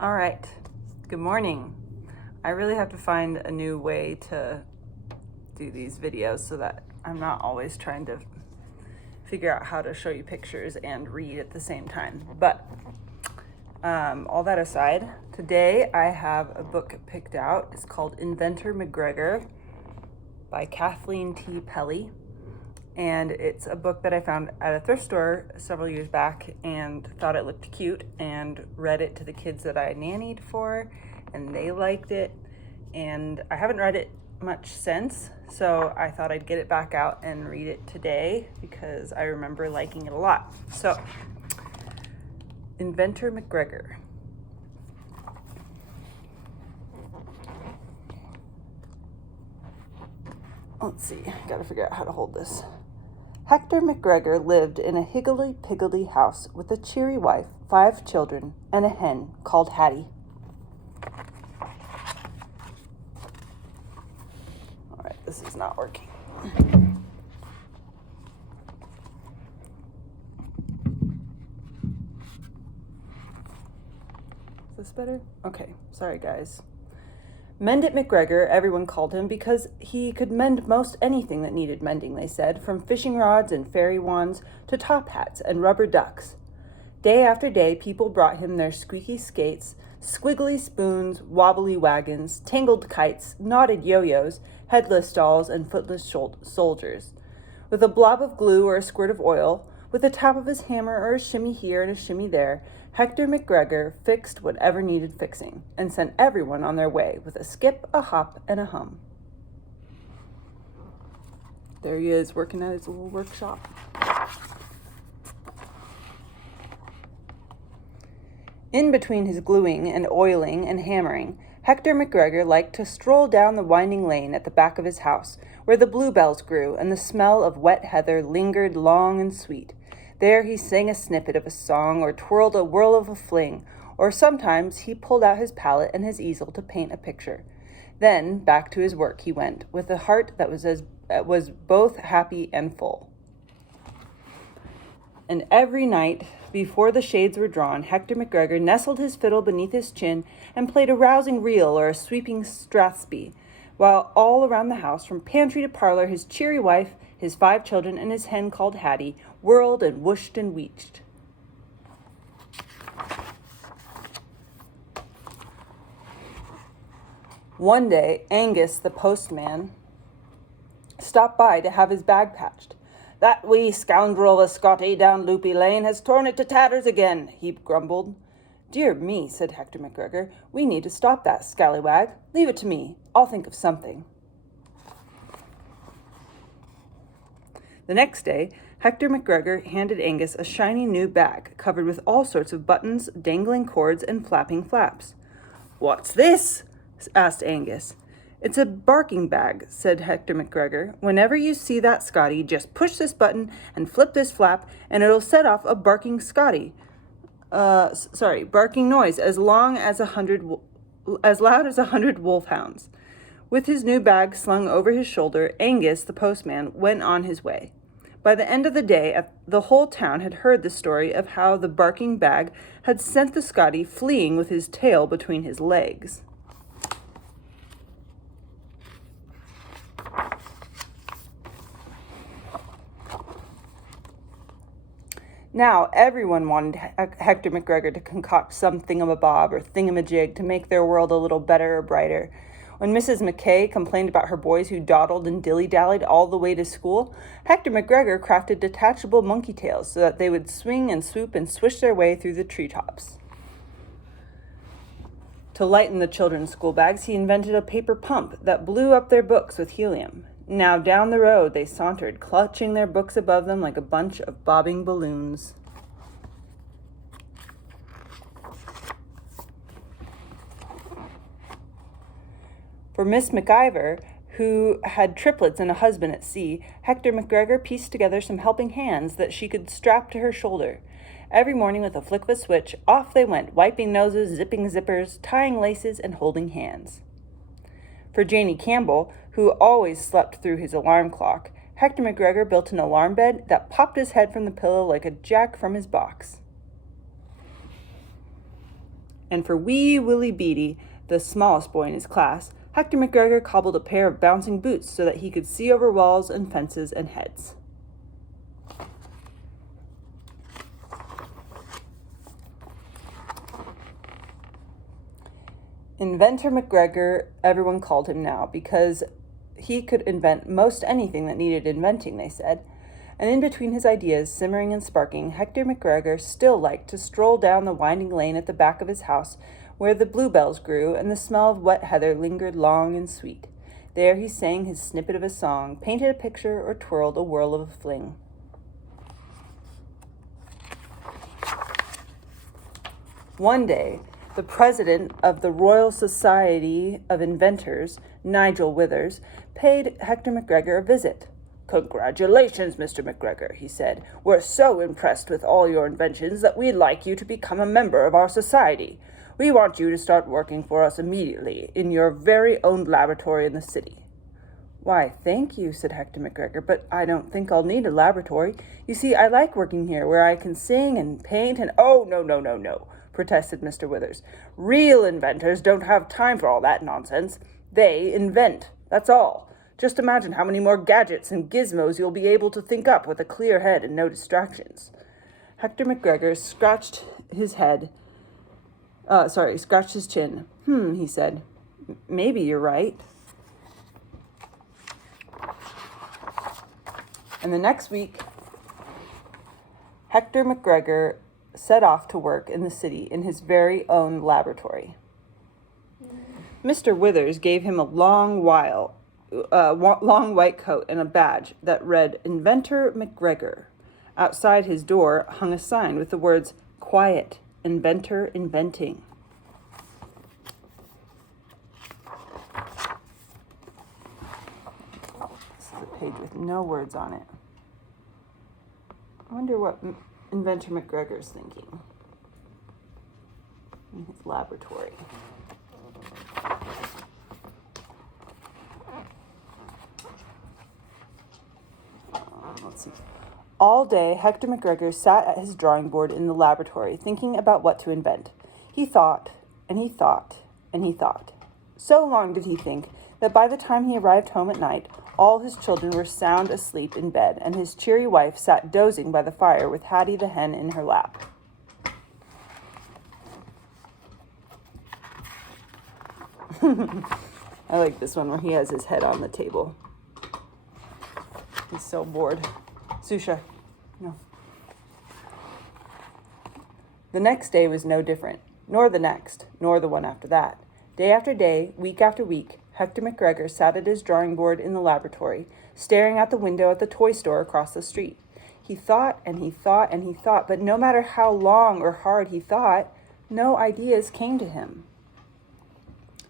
All right, good morning. I really have to find a new way to do these videos so that I'm not always trying to figure out how to show you pictures and read at the same time. But all that aside, today I have a book picked out. It's called Inventor McGregor by Kathleen Pelley. And it's a book that I found at a thrift store several years back and thought it looked cute and read it to the kids that I nannied for, and they liked it. And I haven't read it much since, so I thought I'd get it back out and read it today because I remember liking it a lot. So, Inventor McGregor. Let's see, gotta figure out how to hold this. Hector McGregor lived in a higgledy-piggledy house with a cheery wife, 5 children, and a hen called Hattie. All right, this is not working. Is this better? Okay, sorry guys. Mend it McGregor, everyone called him, because he could mend most anything that needed mending, they said, from fishing rods and fairy wands to top hats and rubber ducks. Day after day, people brought him their squeaky skates, squiggly spoons, wobbly wagons, tangled kites, knotted yo-yos, headless dolls, and footless soldiers. With a blob of glue or a squirt of oil, with a tap of his hammer or a shimmy here and a shimmy there, Hector McGregor fixed whatever needed fixing and sent everyone on their way with a skip, a hop, and a hum. There he is, working at his little workshop. In between his gluing and oiling and hammering, Hector McGregor liked to stroll down the winding lane at the back of his house, where the bluebells grew and the smell of wet heather lingered long and sweet. There he sang a snippet of a song or twirled a whirl of a fling, or sometimes he pulled out his palette and his easel to paint a picture. Then back to his work he went, with a heart that was both happy and full. And every night, before the shades were drawn, Hector McGregor nestled his fiddle beneath his chin and played a rousing reel or a sweeping strathspey, while all around the house, from pantry to parlor, his cheery wife, his 5 children, and his hen called Hattie whirled and whooshed and wheeched. One day, Angus, the postman, stopped by to have his bag patched. "That wee scoundrel of a Scotty down Loopy Lane has torn it to tatters again," he grumbled. "Dear me," said Hector McGregor, "we need to stop that scallywag. Leave it to me. I'll think of something." The next day, Hector McGregor handed Angus a shiny new bag covered with all sorts of buttons, dangling cords, and flapping flaps. "What's this?" asked Angus. "It's a barking bag," said Hector McGregor. "Whenever you see that Scotty, just push this button and flip this flap, and it'll set off a barking barking noise as loud as 100 wolfhounds." With his new bag slung over his shoulder, Angus, the postman, went on his way. By the end of the day, the whole town had heard the story of how the barking bag had sent the Scotty fleeing with his tail between his legs. Now everyone wanted Hector McGregor to concoct some thingamabob or thingamajig to make their world a little better or brighter. When Mrs. McKay complained about her boys who dawdled and dilly-dallied all the way to school, Hector McGregor crafted detachable monkey tails so that they would swing and swoop and swish their way through the treetops. To lighten the children's school bags, he invented a paper pump that blew up their books with helium. Now down the road they sauntered, clutching their books above them like a bunch of bobbing balloons. For Miss McIver, who had triplets and a husband at sea, Hector McGregor pieced together some helping hands that she could strap to her shoulder. Every morning with a flick of a switch, off they went, wiping noses, zipping zippers, tying laces, and holding hands. For Janie Campbell, who always slept through his alarm clock, Hector McGregor built an alarm bed that popped his head from the pillow like a jack from his box. and for wee Willie Beatty, the smallest boy in his class, Hector McGregor cobbled a pair of bouncing boots so that he could see over walls and fences and heads. Inventor McGregor, everyone called him now, because he could invent most anything that needed inventing, they said. And in between his ideas simmering and sparking, Hector McGregor still liked to stroll down the winding lane at the back of his house where the bluebells grew and the smell of wet heather lingered long and sweet. There he sang his snippet of a song, painted a picture, or twirled a whirl of a fling. One day, the president of the Royal Society of Inventors, Nigel Withers, paid Hector McGregor a visit. "Congratulations, Mr. McGregor," he said. "We're so impressed with all your inventions that we'd like you to become a member of our society. We want you to start working for us immediately in your very own laboratory in the city." "Why, thank you," said Hector McGregor, "but I don't think I'll need a laboratory. You see, I like working here where I can sing and paint and—" "Oh, no, protested Mr. Withers. "Real inventors don't have time for all that nonsense. They invent, that's all. Just imagine how many more gadgets and gizmos you'll be able to think up with a clear head and no distractions." Hector McGregor scratched his chin. He said. "Maybe you're right." And the next week, Hector McGregor set off to work in the city in his very own laboratory. Mr. Withers gave him a long white coat and a badge that read Inventor McGregor. Outside his door hung a sign with the words, "Quiet, Inventor Inventing." This is a page with no words on it. I wonder what Inventor McGregor's thinking in his laboratory. Let's see. All day, Hector McGregor sat at his drawing board in the laboratory, thinking about what to invent. He thought, and he thought, and he thought. So long did he think that by the time he arrived home at night, all his children were sound asleep in bed, and his cheery wife sat dozing by the fire with Hattie the hen in her lap. I like this one where he has his head on the table. He's so bored. Susha, no. The next day was no different, nor the next, nor the one after that. Day after day, week after week, Hector McGregor sat at his drawing board in the laboratory, staring out the window at the toy store across the street. He thought and he thought and he thought, but no matter how long or hard he thought, no ideas came to him.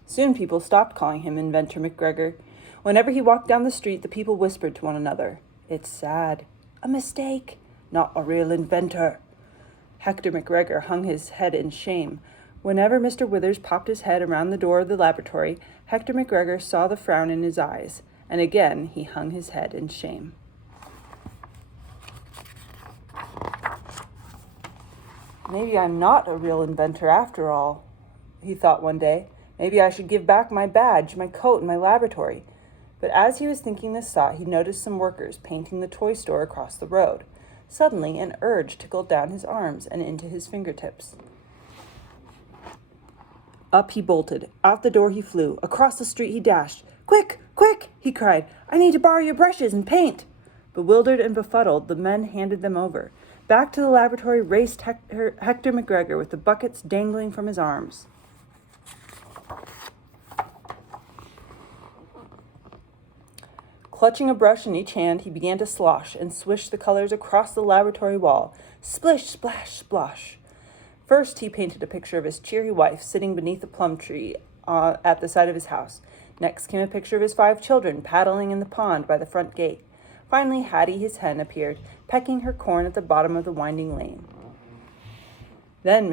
Soon people stopped calling him Inventor McGregor. Whenever he walked down the street, the people whispered to one another, "It's sad. A mistake. Not a real inventor." Hector McGregor hung his head in shame. Whenever Mr. Withers popped his head around the door of the laboratory, Hector McGregor saw the frown in his eyes, and again he hung his head in shame. "Maybe I'm not a real inventor after all," he thought one day. "Maybe I should give back my badge, my coat, and my laboratory." But as he was thinking this thought, he noticed some workers painting the toy store across the road. Suddenly, an urge tickled down his arms and into his fingertips. Up he bolted. Out the door he flew. Across the street he dashed. "Quick, quick!" he cried. "I need to borrow your brushes and paint." Bewildered and befuddled, the men handed them over. Back to the laboratory raced Hector McGregor with the buckets dangling from his arms. Clutching a brush in each hand, he began to slosh and swish the colors across the laboratory wall. Splish, splash, splosh. First, he painted a picture of his cheery wife sitting beneath a plum tree at the side of his house. Next came a picture of his 5 children paddling in the pond by the front gate. Finally, Hattie, his hen, appeared, pecking her corn at the bottom of the winding lane. Then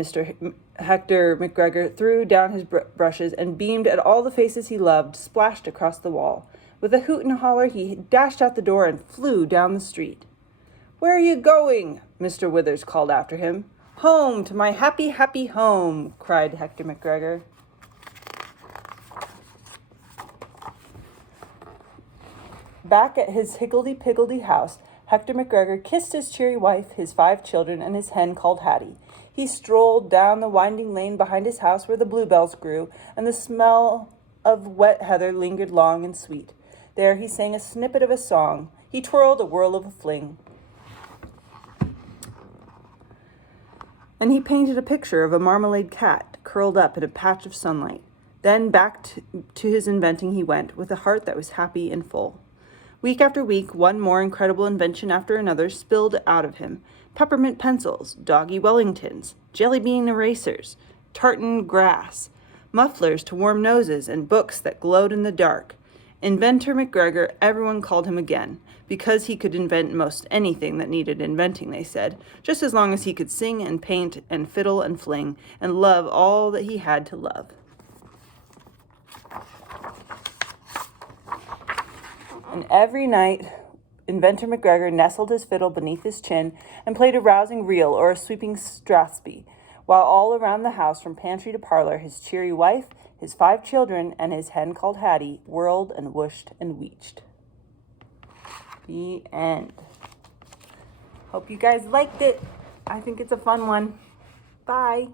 Hector McGregor threw down his brushes and beamed at all the faces he loved, splashed across the wall. With a hoot and a holler, he dashed out the door and flew down the street. "Where are you going?" Mr. Withers called after him. Home to my happy, happy home, cried Hector McGregor. Back at his higgledy-piggledy house, Hector McGregor kissed his cheery wife, his 5 children, and his hen called Hattie. He strolled down the winding lane behind his house where the bluebells grew, and the smell of wet heather lingered long and sweet. There he sang a snippet of a song. He twirled a whirl of a fling. And he painted a picture of a marmalade cat curled up in a patch of sunlight. Then back to his inventing he went, with a heart that was happy and full. Week after week, one more incredible invention after another spilled out of him. Peppermint pencils, doggy Wellingtons, jelly bean erasers, tartan grass, mufflers to warm noses, and books that glowed in the dark. Inventor McGregor, everyone called him again, because he could invent most anything that needed inventing, they said, just as long as he could sing and paint and fiddle and fling and love all that he had to love. And every night, Inventor McGregor nestled his fiddle beneath his chin and played a rousing reel or a sweeping strathspey, while all around the house, from pantry to parlor, his cheery wife, his 5 children, and his hen called Hattie whirled and whooshed and weeched. The end. Hope you guys liked it. I think it's a fun one. Bye.